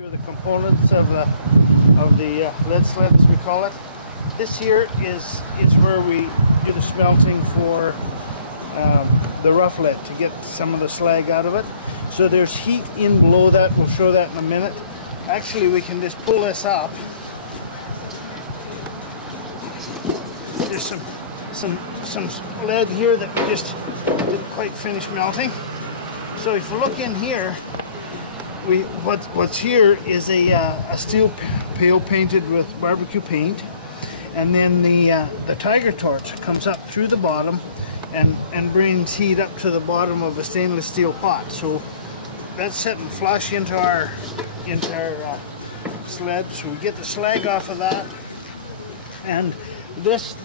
Here are the components of the lead sled, as we call it. This here is where we do the smelting for the rough lead to get some of the slag out of it. So there's heat in below that. We'll show that in a minute. Actually, we can just pull this up. There's some lead here that we just didn't quite finish melting. So if you look in here, what's here is a steel pail painted with barbecue paint, and then the tiger torch comes up through the bottom and brings heat up to the bottom of a stainless steel pot. So that's setting flush into our sled. So we get the slag off of that, and this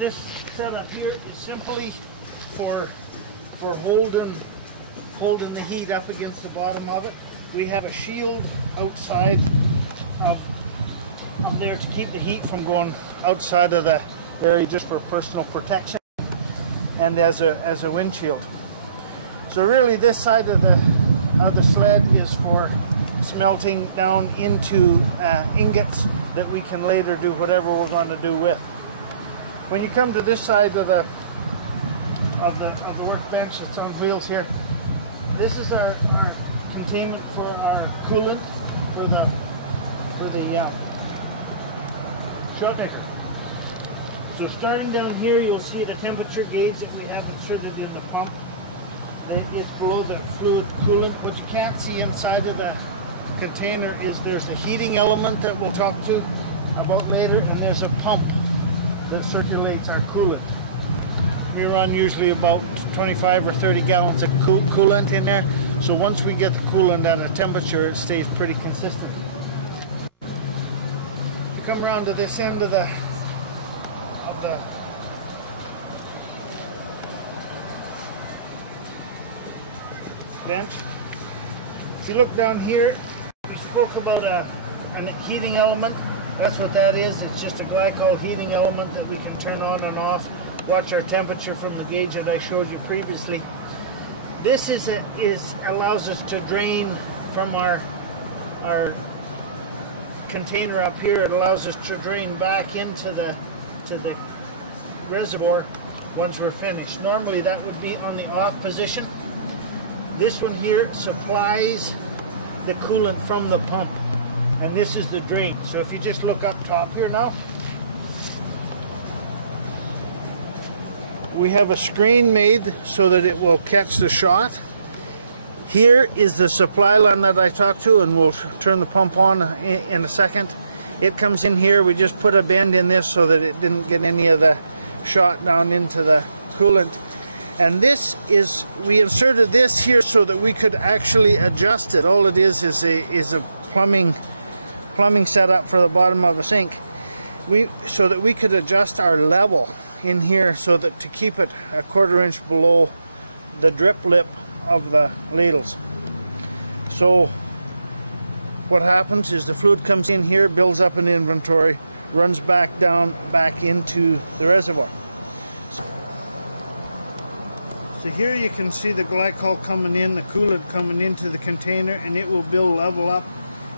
setup here is simply for holding the heat up against the bottom of it. We have a shield outside of there to keep the heat from going outside of the area, just for personal protection, and as a windshield. So really, this side of the sled is for smelting down into ingots that we can later do whatever we're going to do with. When you come to this side of the workbench that's on wheels here, this is our containment for our coolant for the shot maker. So starting down here, you'll see the temperature gauge that we have inserted in the pump. It's below the fluid coolant. What you can't see inside of the container is there's a heating element that we'll talk to about later, and there's a pump that circulates our coolant. We run usually about 25 or 30 gallons of coolant in there. So once we get the coolant at a temperature, it stays pretty consistent. If you come around to this end of the bench, if you look down here, we spoke about a heating element. That's what that is. It's just a glycol heating element that we can turn on and off. Watch our temperature from the gauge that I showed you previously. This allows us to drain from our container up here. It allows us to drain back into the reservoir once we're finished. Normally that would be on the off position. This one here supplies the coolant from the pump, and this is the drain. So if you just look up top here now, we have a screen made so that it will catch the shot. Here is the supply line that I talked to, and we'll turn the pump on in a second. It comes in here. We just put a bend in this so that it didn't get any of the shot down into the coolant. And this is, we inserted this here so that we could actually adjust it. All it is a plumbing setup for the bottom of a sink. So that we could adjust our level in here, so that to keep it a 1/4 inch below the drip lip of the ladles. So what happens is the fluid comes in here, builds up an inventory, runs back down, back into the reservoir. So here you can see the glycol coming in, the coolant coming into the container, and it will build level up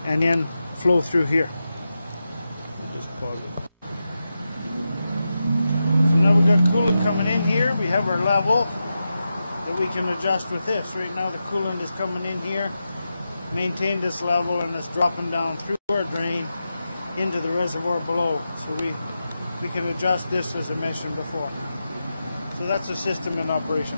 and then flow through here. Just pause it. Now we've got coolant coming in here. We have our level that we can adjust with this. Right now the coolant is coming in here, maintain this level, and it's dropping down through our drain into the reservoir below. So we can adjust this as I mentioned before. So that's the system in operation.